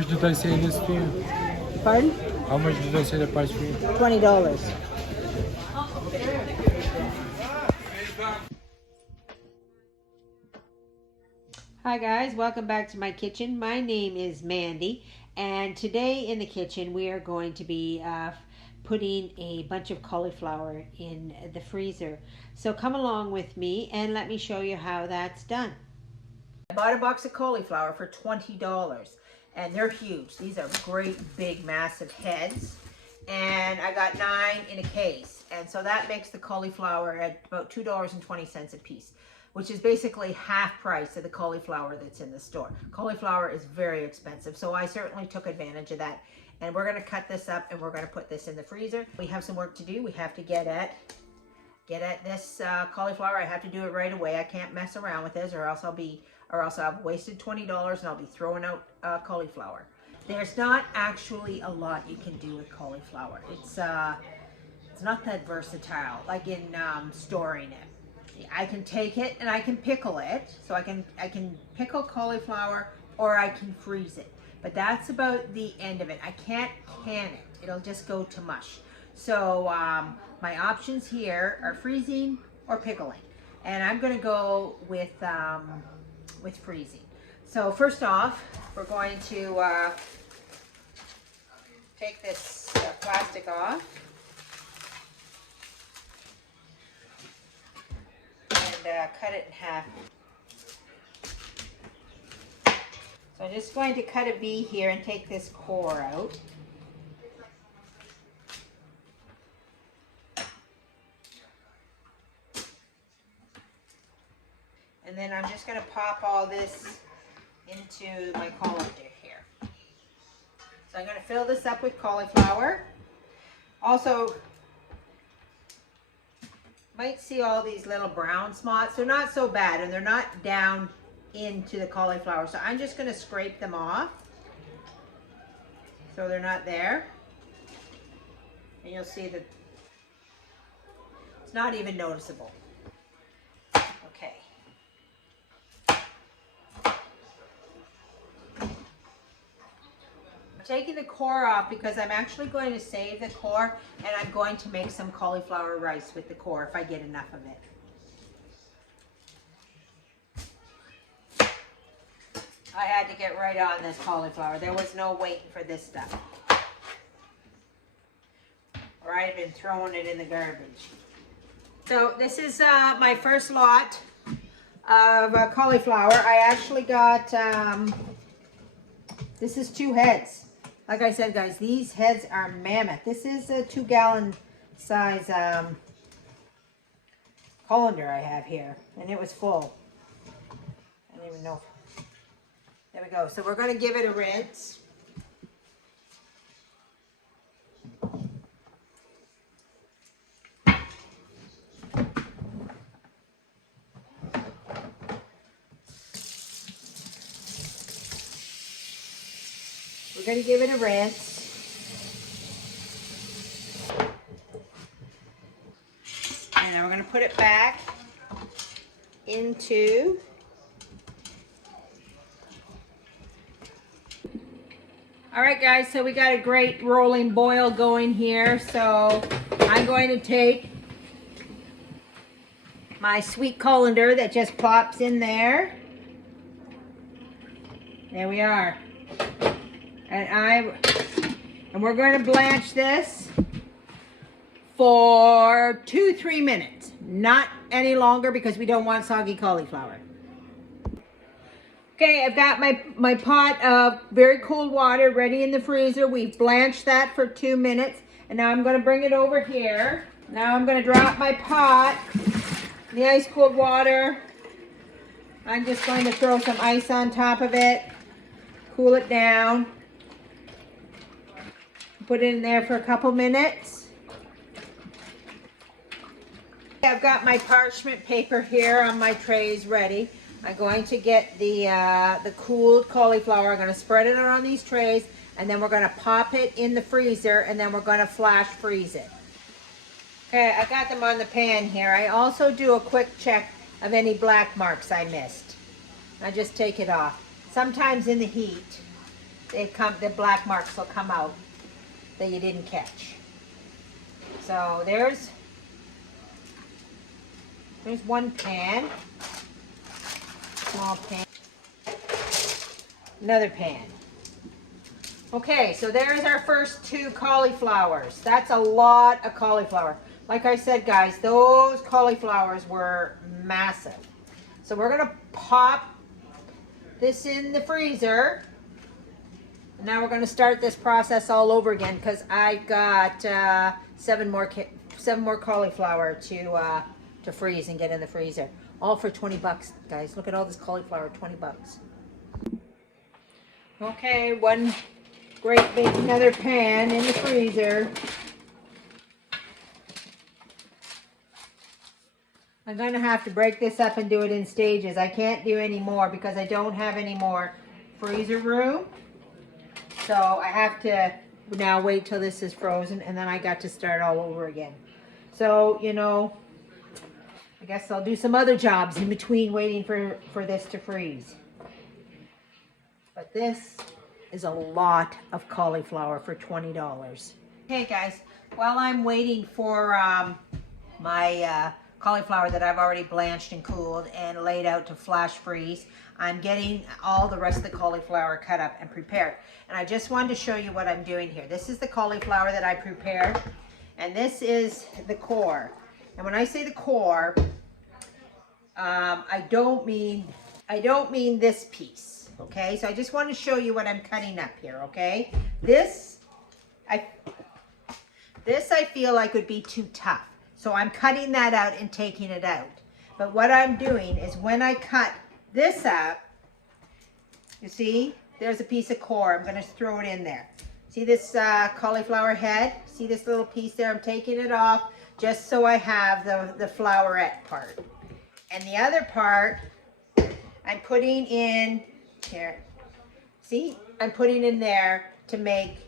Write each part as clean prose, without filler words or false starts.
How much did I say this to you? Pardon? How much did I say the price for you? $20. Hi guys, welcome back to my kitchen. My name is Mandy, and today in the kitchen we are going to be putting a bunch of cauliflower in the freezer. So come along with me and let me show you how that's done. I bought a box of cauliflower for $20, and they're huge. These are great big massive heads, and I got 9 in a case, and so that makes the cauliflower at about $2.20 a piece, which is basically half price of the cauliflower that's in the store. Cauliflower is very expensive, so I certainly took advantage of that. And we're gonna cut this up and we're gonna put this in the freezer. We have some work to do. We have to get at this cauliflower. I have to do it right away. I can't mess around with this, or else I've wasted $20 and I'll be throwing out cauliflower. There's not actually a lot you can do with cauliflower. It's not that versatile like in storing it. I can take it and I can pickle it. So I can pickle cauliflower, or I can freeze it. But that's about the end of it. I can't can it. It'll just go to mush. So my options here are freezing or pickling. And I'm gonna go with freezing. So first off, we're going to take this plastic off. And cut it in half. So I'm just going to cut a V here and take this core out. And then I'm just going to pop all this into my colander here. So I'm going to fill this up with cauliflower. Also, might see all these little brown spots. They're not so bad, and they're not down into the cauliflower. So I'm just going to scrape them off so they're not there. And you'll see that it's not even noticeable. Okay. I'm taking the core off because I'm actually going to save the core, and I'm going to make some cauliflower rice with the core if I get enough of it. I had to get right on this cauliflower. There was no waiting for this stuff, or I'd have been throwing it in the garbage. So this is my first lot of cauliflower. I actually got, this is 2 heads. Like I said, guys, these heads are mammoth. This is a 2-gallon size colander I have here, and it was full. I don't even know. There we go. So we're going to give it a rinse. We're going to give it a rinse. And then we're going to put it back into all right, guys, so we got a great rolling boil going here. So I'm going to take my sweet colander that just plops in there. There we are. And we're going to blanch this for 2-3 minutes. Not any longer, because we don't want soggy cauliflower. Okay, I've got my pot of very cold water ready in the freezer. We've blanched that for 2 minutes. And now I'm going to bring it over here. Now I'm going to drop my pot in the ice cold water. I'm just going to throw some ice on top of it. Cool it down. Put it in there for a couple minutes. I've got my parchment paper here on my trays ready. I'm going to get the cooled cauliflower. I'm going to spread it on these trays, and then we're going to pop it in the freezer, and then we're going to flash freeze it. Okay, I got them on the pan here. I also do a quick check of any black marks I missed. I just take it off. Sometimes in the heat, the black marks will come out that you didn't catch. So there's one pan, small pan, another pan. Okay, so there's our first 2 cauliflowers. That's a lot of cauliflower. Like I said, guys, those cauliflowers were massive. So we're gonna pop this in the freezer. Now we're gonna start this process all over again because I've got 7 more cauliflower to freeze and get in the freezer. All for 20 bucks, guys. Look at all this cauliflower, 20 bucks. Okay, one great big another pan in the freezer. I'm going to have to break this up and do it in stages. I can't do any more because I don't have any more freezer room. So I have to now wait till this is frozen and then I got to start all over again. So, you know, I guess I'll do some other jobs in between waiting for this to freeze. But this is a lot of cauliflower for $20. Okay, guys, while I'm waiting for my cauliflower that I've already blanched and cooled and laid out to flash freeze, I'm getting all the rest of the cauliflower cut up and prepared. And I just wanted to show you what I'm doing here. This is the cauliflower that I prepared, and this is the core. And when I say the core, I don't mean this piece, okay? So I just want to show you what I'm cutting up here, okay? This I feel like would be too tough. So I'm cutting that out and taking it out. But what I'm doing is when I cut this up, you see, there's a piece of core. I'm going to throw it in there. See this cauliflower head? See this little piece there? I'm taking it off just so I have the flowerette part. And the other part, I'm putting in here. See, I'm putting in there to make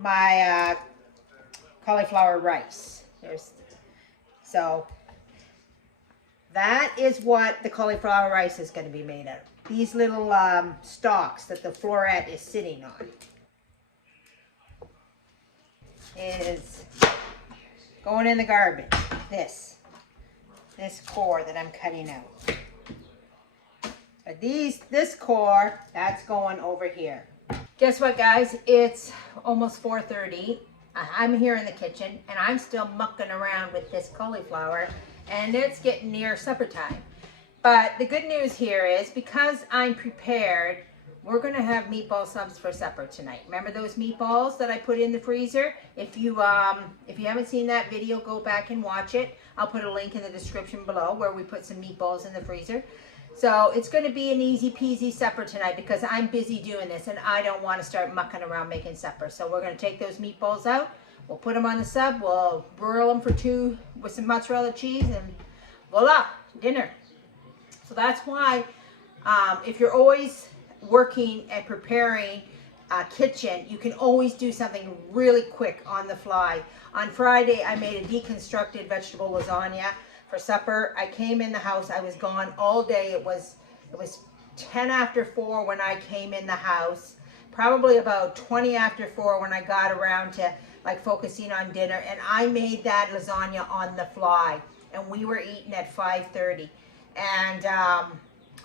my cauliflower rice. So that is what the cauliflower rice is going to be made of. These little stalks that the floret is sitting on is going in the garbage. This core that I'm cutting out. But this core, that's going over here. Guess what, guys? It's almost 4:30. I'm here in the kitchen and I'm still mucking around with this cauliflower and it's getting near supper time. But the good news here is because I'm prepared, we're gonna have meatball subs for supper tonight. Remember those meatballs that I put in the freezer? If you haven't seen that video, go back and watch it. I'll put a link in the description below where we put some meatballs in the freezer. So it's going to be an easy peasy supper tonight because I'm busy doing this and I don't want to start mucking around making supper. So we're going to take those meatballs out. We'll put them on the sub. We'll broil them for 2 with some mozzarella cheese and voila, dinner. So that's why if you're always working and preparing a kitchen, you can always do something really quick on the fly. On Friday, I made a deconstructed vegetable lasagna for supper. I came in the house. I was gone all day. It was 10 after 4 when I came in the house. Probably about 20 after 4 when I got around to like focusing on dinner. And I made that lasagna on the fly. And we were eating at 5:30. And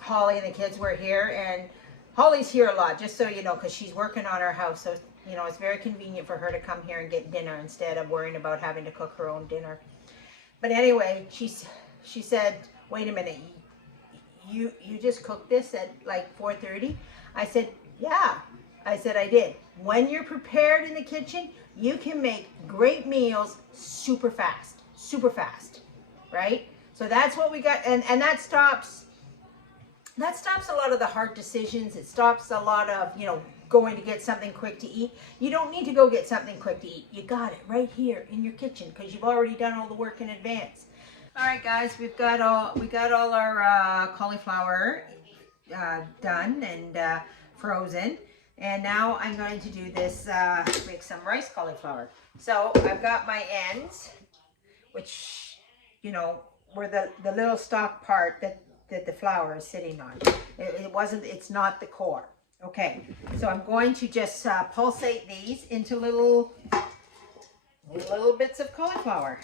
Holly and the kids were here. And Holly's here a lot, just so you know, because she's working on our house. So, you know, it's very convenient for her to come here and get dinner instead of worrying about having to cook her own dinner. But anyway, she said, wait a minute, you just cooked this at like 4:30? I said, yeah. I said, I did. When you're prepared in the kitchen, you can make great meals super fast, right? So that's what we got, and that stops a lot of the hard decisions. It stops a lot of, you know, going to get something quick to eat. You don't need to go get something quick to eat. You got it right here in your kitchen because you've already done all the work in advance. All right, guys, we got all our cauliflower done and frozen, and now I'm going to do this make some rice cauliflower. So I've got my ends, which, you know, were the little stalk part that the flour is sitting on. It's not the core. Okay, so I'm going to just pulsate these into little bits of cauliflower.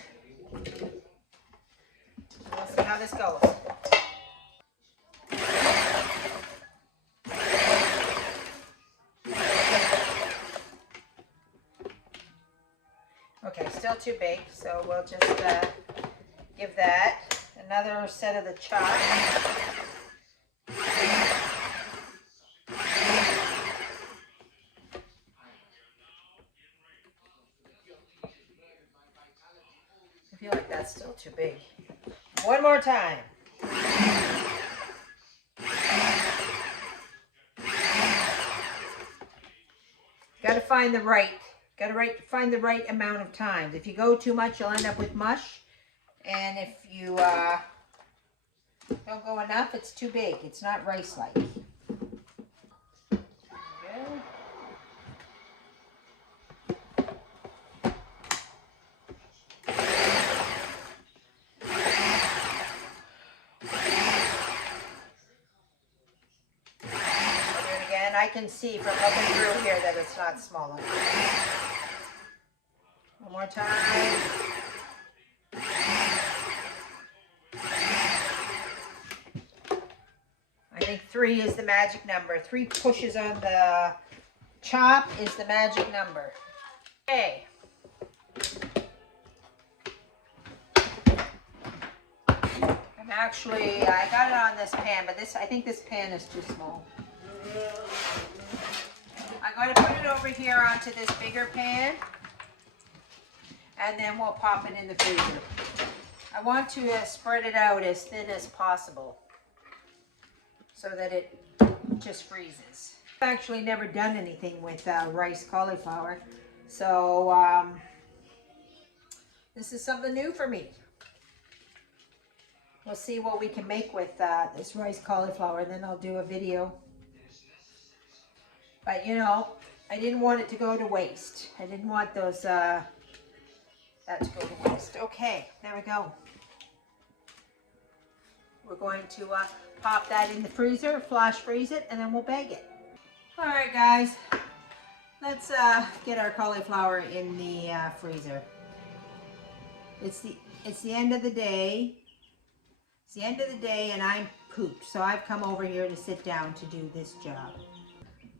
We'll see how this goes. Okay, still too big, so we'll just give that another set of the chop. I feel like that's still too big. One more time. Gotta find the right amount of times. If you go too much, you'll end up with mush. And if you don't go enough, it's too big. It's not rice-like. And I can see from looking through here that it's not small enough. One more time. I think 3 is the magic number. 3 pushes on the chop is the magic number. Okay. I got it on this pan, but I think this pan is too small. I'm going to put it over here onto this bigger pan, and then we'll pop it in the freezer. I want to spread it out as thin as possible so that it just freezes. I've actually never done anything with rice cauliflower, so this is something new for me. We'll see what we can make with this rice cauliflower, and then I'll do a video. But you know, I didn't want it to go to waste. I didn't want those that to go to waste. Okay, there we go. We're going to pop that in the freezer, flash freeze it, and then we'll bag it. All right, guys, let's get our cauliflower in the freezer. It's the end of the day. It's the end of the day, and I'm pooped, so I've come over here to sit down to do this job.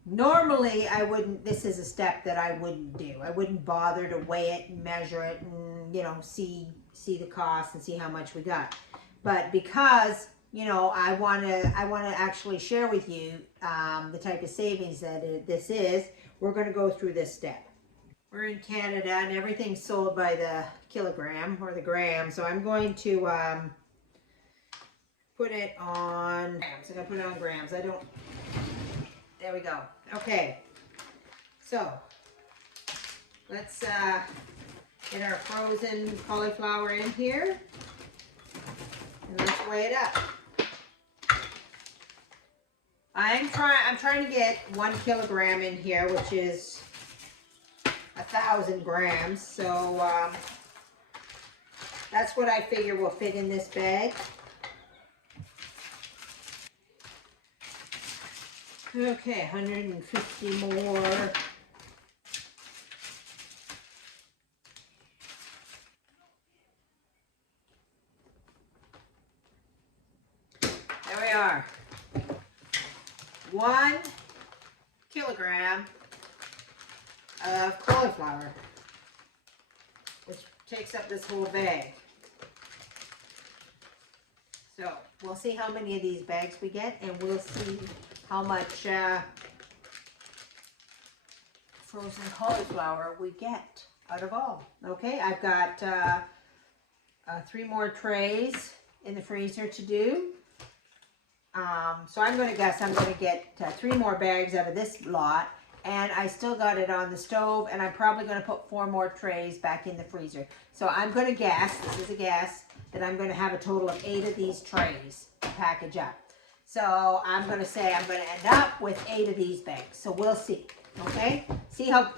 Normally, I wouldn't. This is a step that I wouldn't do. I wouldn't bother to weigh it and measure it, and you know, see the cost and see how much we got. But because you know, I want to actually share with you the type of savings that this is. We're going to go through this step. We're in Canada, and everything's sold by the kilogram or the gram. So I'm going to put it on grams. I'm going to put it on grams. There we go. Okay. So let's get our frozen cauliflower in here. And let's weigh it up. I'm trying to get 1 kilogram in here, which is 1,000 grams. So that's what I figure will fit in this bag. Okay, 150 more. There we are. 1 kilogram of cauliflower, which takes up this whole bag. So we'll see how many of these bags we get, and we'll see how much frozen cauliflower we get out of all. Okay, I've got 3 more trays in the freezer to do. So I'm going to guess I'm going to get 3 more bags out of this lot, and I still got it on the stove, and I'm probably going to put 4 more trays back in the freezer. So I'm going to guess, this is a guess, that I'm going to have a total of 8 of these trays to package up. So I'm going to say I'm going to end up with 8 of these bags. So we'll see. Okay? See how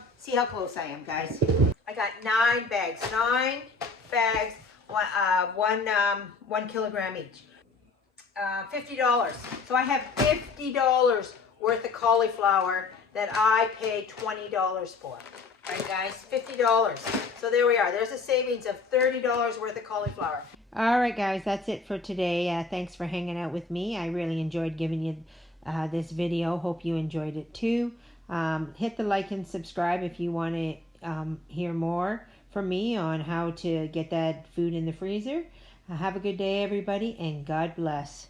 close I am, guys. I got 9 bags. 9 bags, 1 kilogram each. $50. So I have $50 worth of cauliflower that I paid $20 for. Right, guys, $50. So there we are. There's a savings of $30 worth of cauliflower. All right, guys, that's it for today. Thanks for hanging out with me. I really enjoyed giving you this video. Hope you enjoyed it too. Hit the like and subscribe if you want to hear more from me on how to get that food in the freezer. Have a good day, everybody, and God bless.